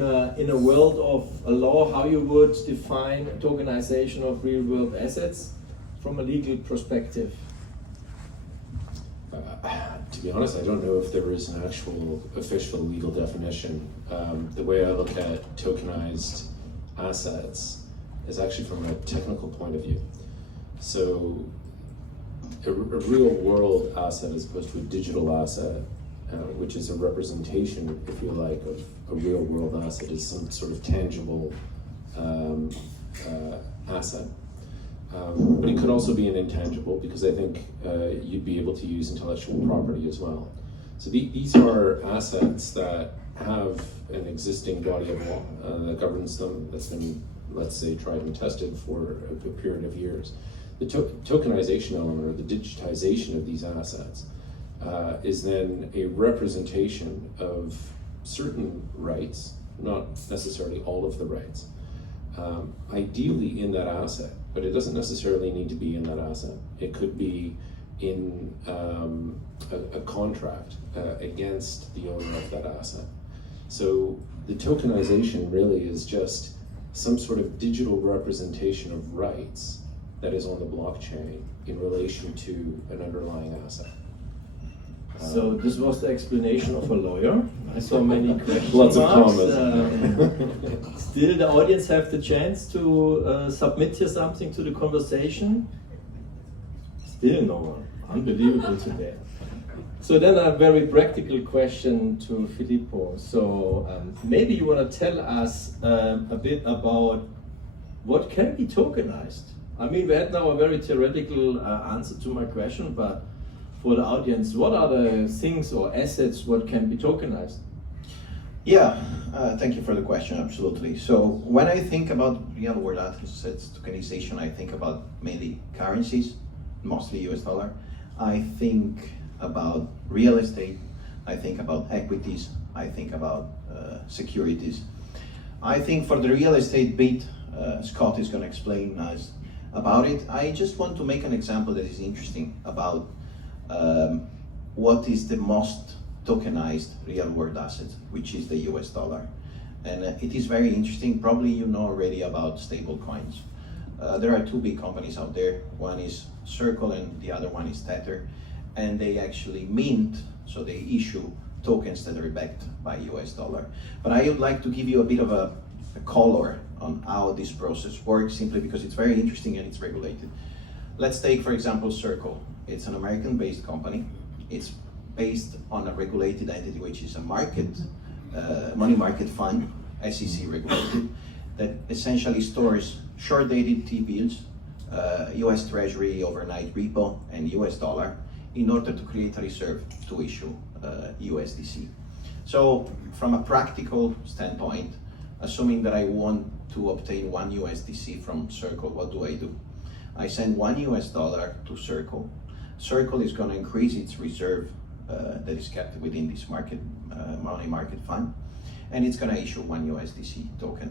in a world of a law, how you would define tokenization of real-world assets from a legal perspective? To be honest, I don't know if there is an actual official legal definition. The way I look at tokenized assets is actually from a technical point of view. So a real world asset as opposed to a digital asset, which is a representation, if you like, of a real world asset, is some sort of tangible asset. But it could also be an intangible, because I think you'd be able to use intellectual property as well. So these are assets that have an existing body of law that governs them, that's been, let's say, tried and tested for a period of years. The tokenization element, or the digitization of these assets, is then a representation of certain rights, not necessarily all of the rights, ideally in that asset, but it doesn't necessarily need to be in that asset. It could be in a contract against the owner of that asset. So the tokenization really is just some sort of digital representation of rights that is on the blockchain in relation to an underlying asset. So this was the explanation of a lawyer. I saw many questions. Lots of marks. comments. Still, the audience have the chance to submit here something to the conversation. Still no one. Unbelievable today. So then a very practical question to Filippo. So maybe you want to tell us a bit about what can be tokenized. I mean, we had now a very theoretical answer to my question, but for the audience, what are the things or assets what can be tokenized? Yeah, thank you for the question, absolutely. So when I think about real world assets tokenization, I think about mainly currencies, mostly US dollar. I think about real estate, I think about equities, I think about securities. I think for the real estate bit, Scott is going to explain us about it. I just want to make an example that is interesting about what is the most tokenized real world asset, which is the US dollar. And it is very interesting. Probably you know already about stable coins. There are two big companies out there. One is Circle and the other one is Tether. And they actually mint, so they issue tokens that are backed by US dollar. But I would like to give you a bit of a color on how this process works, simply because it's very interesting and it's regulated. Let's take, for example, Circle. It's an American-based company. It's based on a regulated entity, which is a money market fund, SEC regulated, that essentially stores short-dated T-bills, US Treasury overnight repo, and US dollar in order to create a reserve to issue USDC. So from a practical standpoint, assuming that I want to obtain one USDC from Circle, what do? I send $1 US to Circle. Circle is going to increase its reserve that is kept within this money market fund, and it's going to issue one USDC token.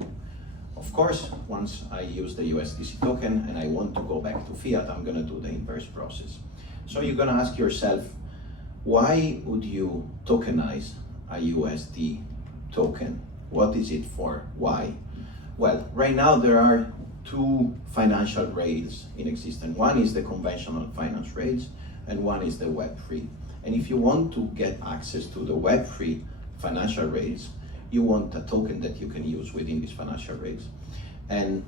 Of course, once I use the USDC token and I want to go back to fiat, I'm going to do the inverse process. So you're going to ask yourself, why would you tokenize a USD token? What is it for? Why? Well, right now there are two financial rails in existence. One is the conventional finance rails, and one is the Web3. And if you want to get access to the Web3 financial rails, you want a token that you can use within these financial rails. And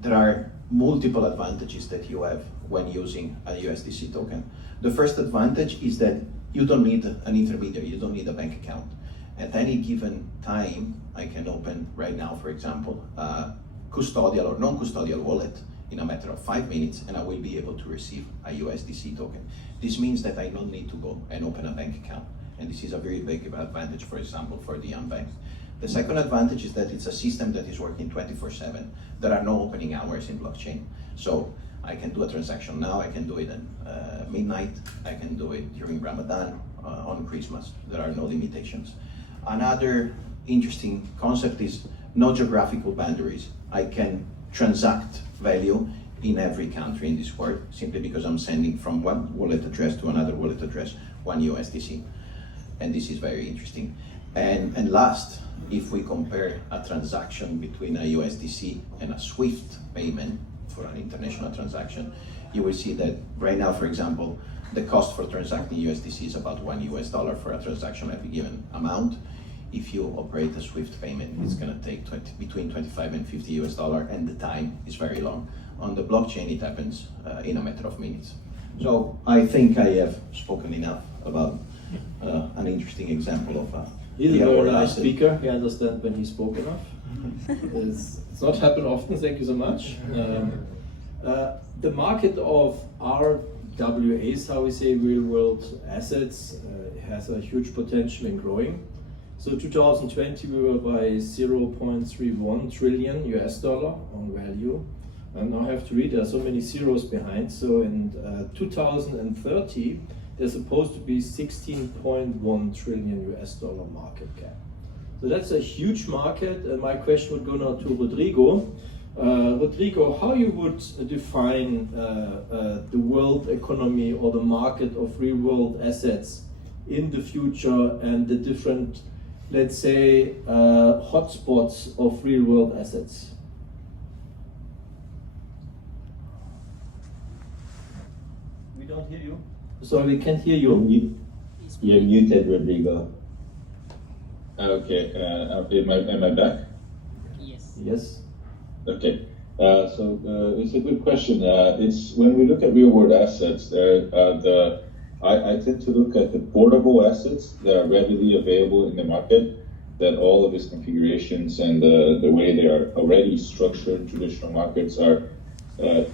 there are multiple advantages that you have when using a USDC token. The first advantage is that you don't need an intermediary, you don't need a bank account. At any given time, I can open right now, for example, a custodial or non-custodial wallet in a matter of 5 minutes, and I will be able to receive a USDC token. This means that I don't need to go and open a bank account. And this is a very big advantage, for example, for the unbanked. The second advantage is that it's a system that is working 24/7. There are no opening hours in blockchain. So I can do a transaction now, I can do it at midnight, I can do it during Ramadan, on Christmas. There are no limitations. Another interesting concept is no geographical boundaries. I can transact value in every country in this world, simply because I'm sending from one wallet address to another wallet address one USDC. And this is very interesting. And last, if we compare a transaction between a USDC and a SWIFT payment for an international transaction, you will see that right now, for example, the cost for transacting USDC is about $1 for a transaction at a given amount. If you operate a SWIFT payment, it's going to take between 25 and 50 US dollar, and the time is very long. On the blockchain, it happens in a matter of minutes. So I think I have spoken enough about an interesting example of He's a real very world nice asset. speaker. He understands when he spoke enough. It's not happened often. Thank you so much. The market of RWAs, how we say, real world assets, has a huge potential in growing. So 2020 we were by 0.31 trillion US dollar on value. And now I have to read, there are so many zeros behind. So in 2030, there's supposed to be 16.1 trillion US dollar market cap. So that's a huge market. And my question would go now to Rodrigo. Rodrigo, how you would define the world economy or the market of real world assets in the future and the different, let's say, hotspots of real world assets? We don't hear you. Sorry, we can't hear you. You're muted, Rodrigo. Okay, am I back? Yes. Yes. Okay, so it's a good question. It's when we look at real world assets, I tend to look at the portable assets that are readily available in the market, that all of its configurations and the way they are already structured in traditional markets are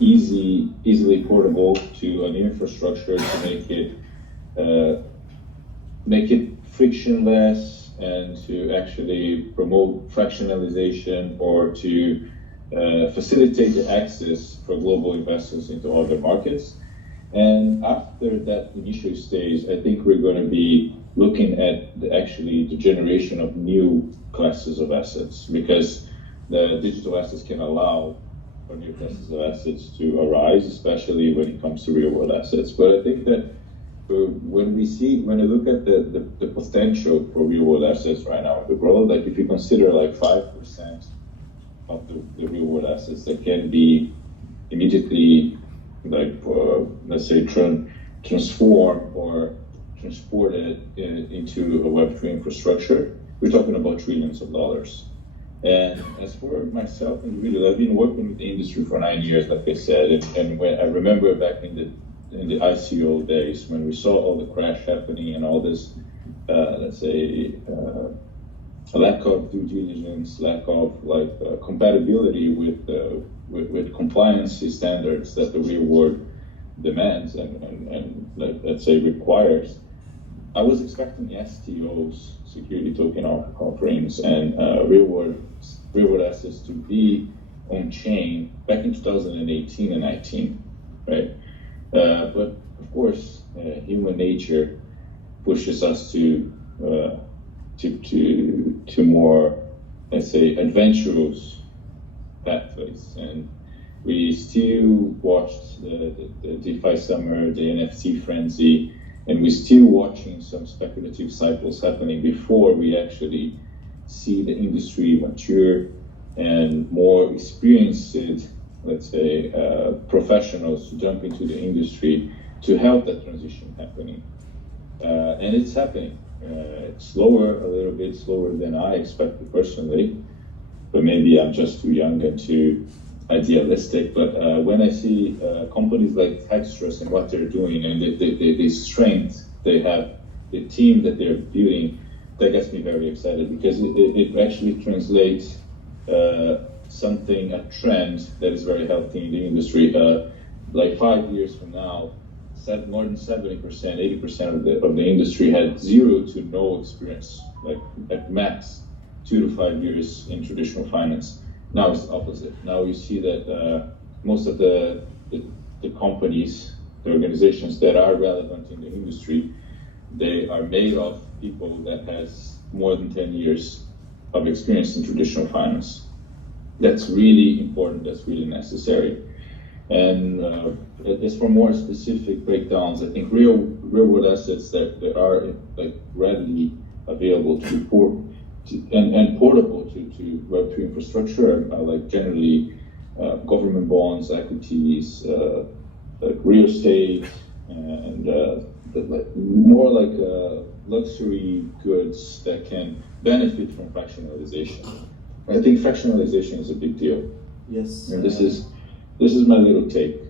easily portable to an infrastructure to make it frictionless and to actually promote fractionalization or to facilitate the access for global investors into other markets. And after that initial stage, I think we're going to be looking at the generation of new classes of assets, because the digital assets can allow for new classes of assets to arise, especially when it comes to real world assets. But I think that when we look at the potential for real world assets right now in the world, like if you consider like 5% of the real world assets that can be immediately, like let's say, transformed or transported into a Web3 infrastructure, we're talking about trillions of dollars. And as for myself individually, I've been working with the industry for 9 years, like I said, and when I remember back in the ICO days when we saw all the crash happening and all this, let's say, lack of due diligence, lack of compatibility with compliance standards that the real world demands and let's say requires. I was expecting STOs, security token offerings, and real world assets to be on chain back in 2018 and 19, right? But of course, human nature pushes us to more, let's say, adventurous pathways, and we still watched the DeFi summer, the NFT frenzy, and we're still watching some speculative cycles happening before we actually see the industry mature and more experienced, let's say, professionals jump into the industry to help that transition happening. And it's happening. It's a little bit slower than I expected personally, but maybe I'm just too young and too idealistic. But when I see companies like Hex Trust and what they're doing and the strength they have, the team that they're building, that gets me very excited, because it actually translates a trend that is very healthy in the industry. Like 5 years from now, more than 70%, 80% of the industry had zero to no experience, like at max 2 to 5 years in traditional finance. Now it's the opposite. Now we see that most of the companies, the organizations that are relevant in the industry, they are made of people that has more than 10 years of experience in traditional finance. That's really important, that's really necessary. And as for more specific breakdowns, I think real world assets that are like readily available to port and portable to Web3 infrastructure, like generally government bonds, equities, like real estate, and more like luxury goods that can benefit from fractionalization. I think fractionalization is a big deal. Yes. And this is my little take.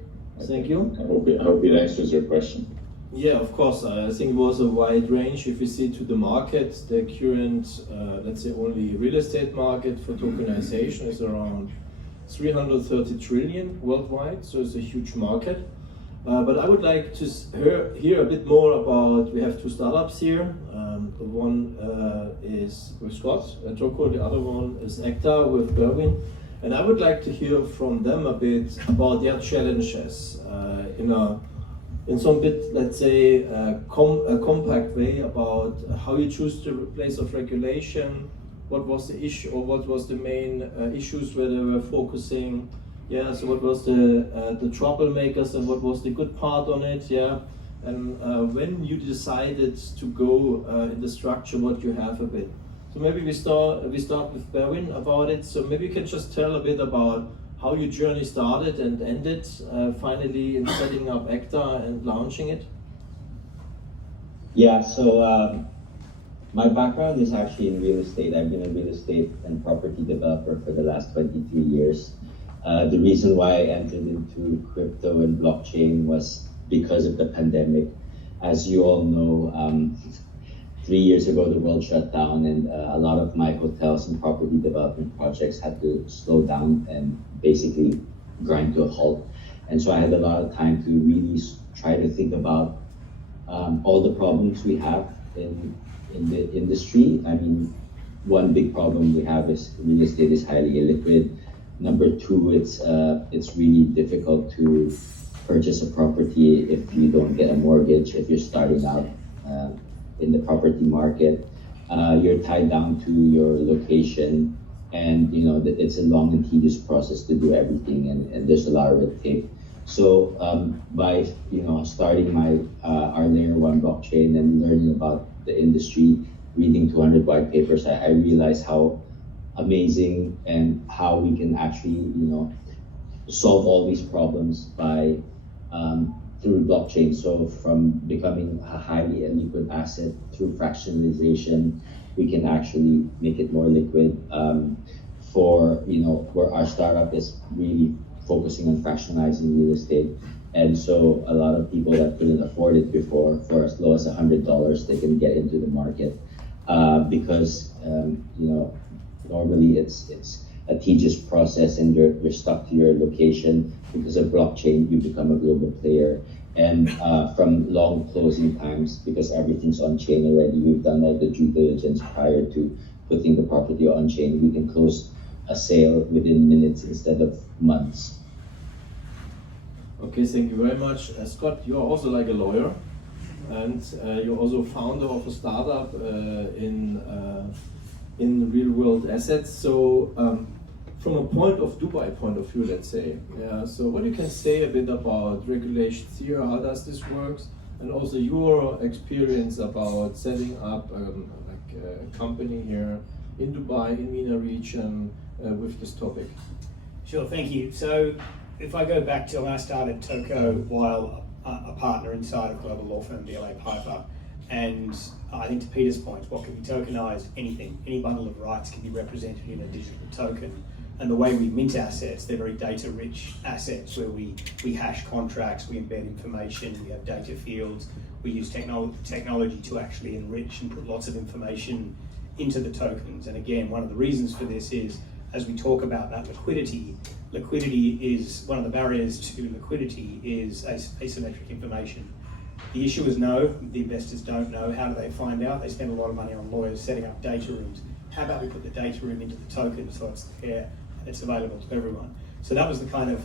Thank you. I hope it answers your question. Yeah, of course. I think it was a wide range. If you see to the market, the current, let's say, only real estate market for tokenization is around 330 trillion worldwide, so it's a huge market. But I would like to hear a bit more about, we have two startups here. The one is with Scott, Toko, the other one is EktaChain with Berwin. And I would like to hear from them a bit about their challenges in some bit, let's say, a compact way about how you choose the place of regulation, what was the issue, or what was the main issues where they were focusing. Yeah, so what was the troublemakers and what was the good part on it, yeah. And when you decided to go in the structure, what you have a bit. So maybe we start with Berwin about it. So maybe you can just tell a bit about how your journey started and ended, finally in setting up EktaChain and launching it. Yeah, so my background is actually in real estate. I've been a real estate and property developer for the last 23 years. The reason why I entered into crypto and blockchain was because of the pandemic. As you all know, 3 years ago the world shut down, and a lot of my hotels and property development projects had to slow down and basically grind to a halt. And so I had a lot of time to really try to think about all the problems we have in the industry. I mean, one big problem we have is real estate is highly illiquid. Number two, it's really difficult to purchase a property if you don't get a mortgage, if you're starting out in the property market. You're tied down to your location, and you know that it's a long and tedious process to do everything, and there's a lot of red tape. So by starting my our layer 1 blockchain and learning about the industry, reading 200 white papers, I realized how amazing and how we can actually solve all these problems by through blockchain. So from becoming a highly illiquid asset through fractionalization, we can actually make it more liquid. Where our startup is really focusing on fractionalizing real estate. And so a lot of people that couldn't afford it before, for as low as $100, they can get into the market because normally it's a tedious process, and you're stuck to your location. Because of blockchain, you become a global player. And from long closing times, because everything's on chain already, we've done all the due diligence prior to putting the property on chain. We can close a sale within minutes instead of months. Okay, thank you very much. Scott, you're also like a lawyer, and you're also founder of a startup in real world assets. So from a Dubai point of view, let's say, yeah. So what you can say a bit about regulations here, how does this work, and also your experience about setting up a company here in Dubai, in MENA region, with this topic. Sure, thank you. So if I go back to when I started Toko while a partner inside of global law firm DLA Piper, and I think to Peter's point, what can be tokenized? Anything, any bundle of rights can be represented in a digital token. And the way we mint assets, they're very data-rich assets where we hash contracts, we embed information, we have data fields, we use technology to actually enrich and put lots of information into the tokens. And again, one of the reasons for this is, as we talk about that liquidity is, one of the barriers to liquidity is asymmetric information. The issuers know, the investors don't know. How do they find out? They spend a lot of money on lawyers setting up data rooms. How about we put the data room into the token so it's there and it's available to everyone? So that was the kind of,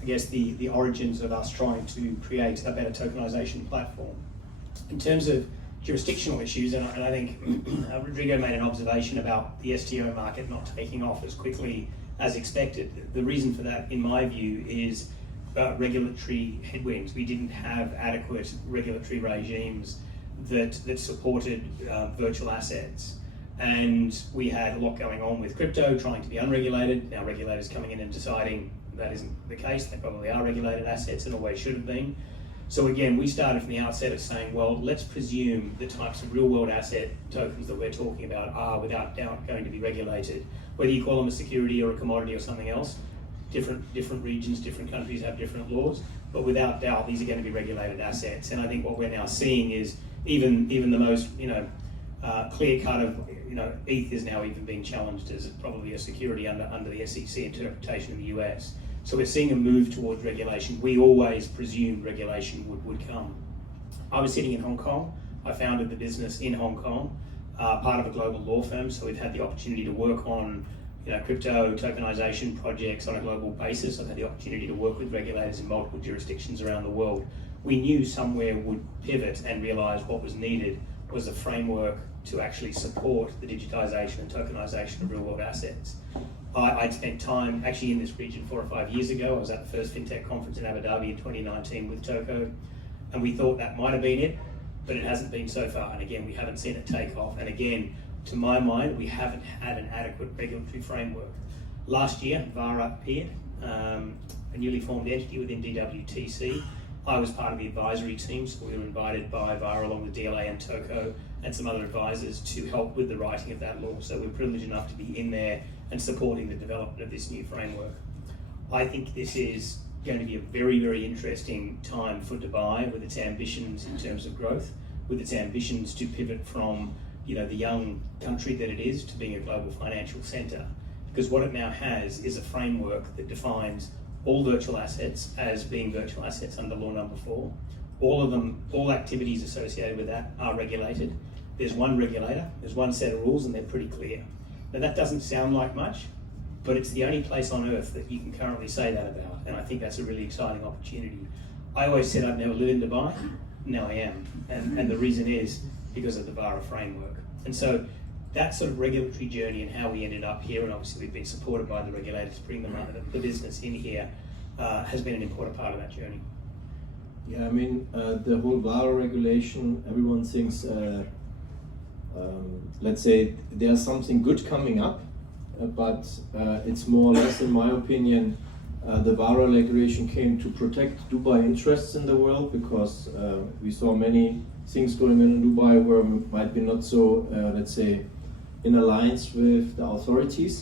I guess, the origins of us trying to create a better tokenization platform. In terms of jurisdictional issues, and I think Rodrigo made an observation about the STO market not taking off as quickly as expected. The reason for that, in my view, is regulatory headwinds. We didn't have adequate regulatory regimes that supported virtual assets. And we had a lot going on with crypto, trying to be unregulated. Now regulators coming in and deciding that isn't the case. They probably are regulated assets and always should have been. So again, we started from the outset of saying, well, let's presume the types of real world asset tokens that we're talking about are without doubt going to be regulated. Whether you call them a security or a commodity or something else, different regions, different countries have different laws, but without doubt, these are going to be regulated assets. And I think what we're now seeing is even the most, clear cut of, ETH is now even being challenged as probably a security under the SEC interpretation in the US. So we're seeing a move towards regulation. We always presumed regulation would come. I was sitting in Hong Kong. I founded the business in Hong Kong, part of a global law firm. So we've had the opportunity to work on crypto tokenization projects on a global basis. I've had the opportunity to work with regulators in multiple jurisdictions around the world. We knew somewhere would pivot and realize what was needed was a framework to actually support the digitization and tokenization of real world assets. I'd spent time actually in this region 4 or 5 years ago. I was at the first FinTech conference in Abu Dhabi in 2019 with Toko, and we thought that might have been it, but it hasn't been so far. And again, we haven't seen it take off. And again, to my mind, we haven't had an adequate regulatory framework. Last year, VARA appeared, a newly formed entity within DWTC. I was part of the advisory team, so we were invited by VARA along with DLA and Toko and some other advisors to help with the writing of that law. So we're privileged enough to be in there and supporting the development of this new framework. I think this is going to be a very, very interesting time for Dubai with its ambitions in terms of growth, with its ambitions to pivot from the young country that it is to being a global financial center. Because what it now has is a framework that defines all virtual assets as being virtual assets under law number 4. All of them, all activities associated with that are regulated. There's one regulator, there's one set of rules, and they're pretty clear. Now that doesn't sound like much, but it's the only place on earth that you can currently say that about, and I think that's a really exciting opportunity. I always said I'd never live in Dubai, now I am, and the reason is because of the VARA framework. And so that sort of regulatory journey and how we ended up here, and obviously we've been supported by the regulators to bring the business in here, has been an important part of that journey. Yeah, I mean, the whole VARA regulation, everyone thinks, let's say there's something good coming up, but it's more or less, in my opinion, the VARA regulation came to protect Dubai interests in the world, because we saw many things going on in Dubai where might be not so, let's say, in alliance with the authorities.